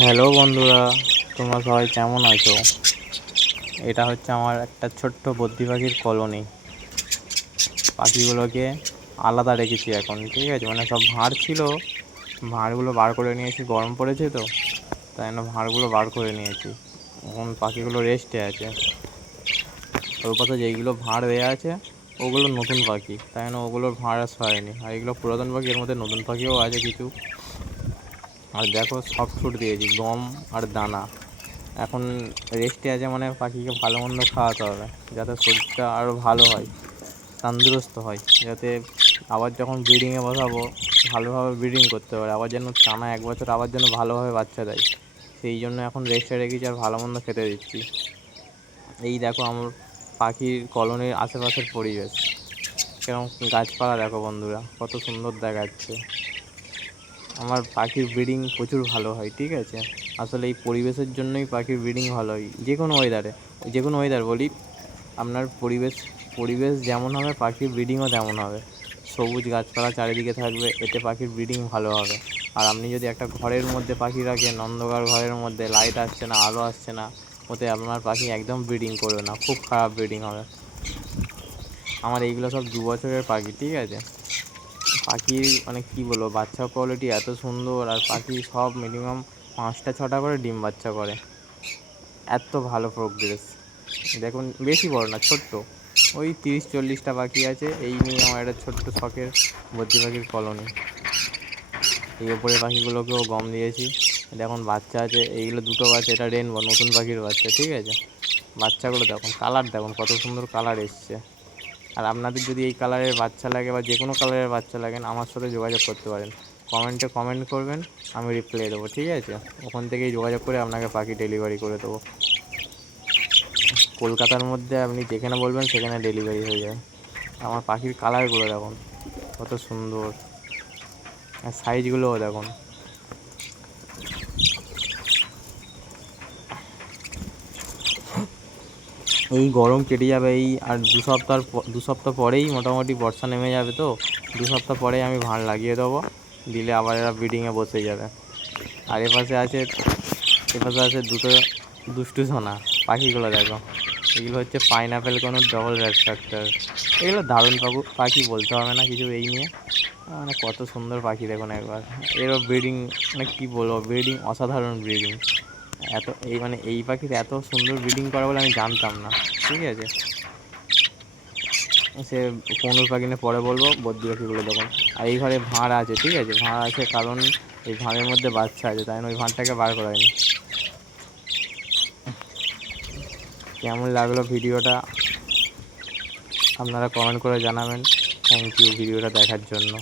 Hello বন্ধুরা, তোমরা সবাই কেমন আছো? এটা হচ্ছে আমার একটা ছোট্ট বদ্রি পাখির কলোনি। পাখিগুলোকে আলাদা রেখেছি এখন, ঠিক আছে? মানে সব ভাঁড় ছিল, ভাঁড়গুলো বার করে নিয়েছি, গরম পড়েছে তো তাই জন্য ভাঁড়গুলো বার করে নিয়েছি। এখন পাখিগুলো রেস্টে আছে। ওর কথা যেইগুলো ভাঁড় দেওয়া আছে ওগুলো নতুন পাখি, তাই জন্য ওগুলোর ভাঁড় আর সরায়নি। আর এগুলো পুরাতন পাখি, এর মধ্যে নতুন পাখিও আছে কিছু। আর দেখো, সফট ফুড দিয়েছি, গম আর দানা। এখন রেস্টে আছে, মানে পাখিকে ভালো মন্দ খাওয়াতে হবে যাতে শরীরটা আরও ভালো হয়, তন্দুরস্ত হয়, যাতে আবার যখন ব্রিডিংয়ে বসাবো ভালোভাবে ব্রিডিং করতে পারে, আবার যেন টানা 1 বছর আবার যেন ভালোভাবে বাচ্চা দেয়। সেই জন্য এখন রেস্টে রেখেছি আর ভালো মন্দ খেতে দিচ্ছি। এই দেখো আমার পাখির কলোনির আশেপাশের পরিবেশ, সেরকম গাছপালা দেখো বন্ধুরা, কত সুন্দর দেখাচ্ছে। আমার পাখির ব্রিডিং প্রচুর ভালো হয়, ঠিক আছে? আসলে এই পরিবেশের জন্যই পাখির ব্রিডিং ভালো হয়, যে কোনো ওয়েদারে। যে কোনো ওয়েদার বলি, আপনার পরিবেশ পরিবেশ যেমন হবে পাখির ব্রিডিংও তেমন হবে। সবুজ গাছপালা চারিদিকে থাকবে, এতে পাখির ব্রিডিং ভালো হবে। আর আপনি যদি একটা ঘরের মধ্যে পাখি রাখেন, অন্ধকার ঘরের মধ্যে, লাইট আসছে না, আলো আসছে না, ওতে আপনার পাখি একদম ব্রিডিং করবে না, খুব খারাপ ব্রিডিং হবে। আমার এইগুলো সব 2 বছরের পাখি, ঠিক আছে? পাখির মানে কী বলবো, বাচ্চা কোয়ালিটি এত সুন্দর, আর পাখি সব মিনিমাম 5টা 6টা করে ডিম বাচ্চা করে। এত ভালো প্রোগ্রেস দেখুন, বেশি বড় না, ছোট্ট, ওই 30-40টা পাখি আছে। এই নিয়ে আমার একটা ছোট্ট শখের বদ্রি পাখির কলোনি। এই ওপরে পাখিগুলোকেও গম দিয়েছি, দেখুন বাচ্চা আছে, এইগুলো দুটো বাচ্চা, এটা রেনবো, নতুন পাখির বাচ্চা, ঠিক আছে? বাচ্চাগুলো দেখুন, কালার দেখুন কত সুন্দর কালার এসছে। আর আপনাদের যদি এই কালারের বাচ্চা লাগে বা যে কোনো কালারের বাচ্চা লাগেন, আমার সাথে যোগাযোগ করতে পারেন। কমেন্টে কমেন্ট করবেন, আমি রিপ্লাই দেবো, ঠিক আছে? ওখান থেকেই যোগাযোগ করে আপনাকে পাখি ডেলিভারি করে দেবো। কলকাতার মধ্যে আপনি যেখানে বলবেন সেখানে ডেলিভারি হয়ে যায়। আমার পাখির কালারগুলো দেখুন কত সুন্দর, আর সাইজগুলোও দেখুন। এই গরম কেটে যাবে, এই আর 2 সপ্তাহ পরেই মোটামুটি বর্ষা নেমে যাবে, তো 2 সপ্তাহ পরেই আমি ভাঁড় লাগিয়ে দেবো, দিলে আবার এরা ব্রিডিংয়ে বসে যাবে। আর এপাশে আছে দুটো দুষ্টু সোনা। পাখিগুলো দেখো, এগুলো হচ্ছে পাইনাপেল কোনো ডবল রেড ফ্যাক্টর। এগুলো দারুণ পাখি বলতে হবে না কিছু এই নিয়ে। মানে কত সুন্দর পাখি দেখুন একবার। এরও ব্রিডিং, মানে কী বলবো, ব্রিডিং অসাধারণ ব্রিডিং। এই পাখির এত সুন্দর ব্রিডিং করে বলে আমি জানতাম না, ঠিক আছে? সে কোনুর পাখি নিয়ে পরে বলবো, বদ্রি পাখিগুলো দেখুন। আর এই ঘরে ভাঁড় আছে, ঠিক আছে? ভাঁড় আছে কারণ এই ভাঁড়ের মধ্যে বাচ্চা আছে, তাই জন্য ওই ভাঁড়টাকে বার করা হয়নি। কেমন লাগলো ভিডিওটা আপনারা কমেন্ট করে জানাবেন। থ্যাংক ইউ ভিডিওটা দেখার জন্য।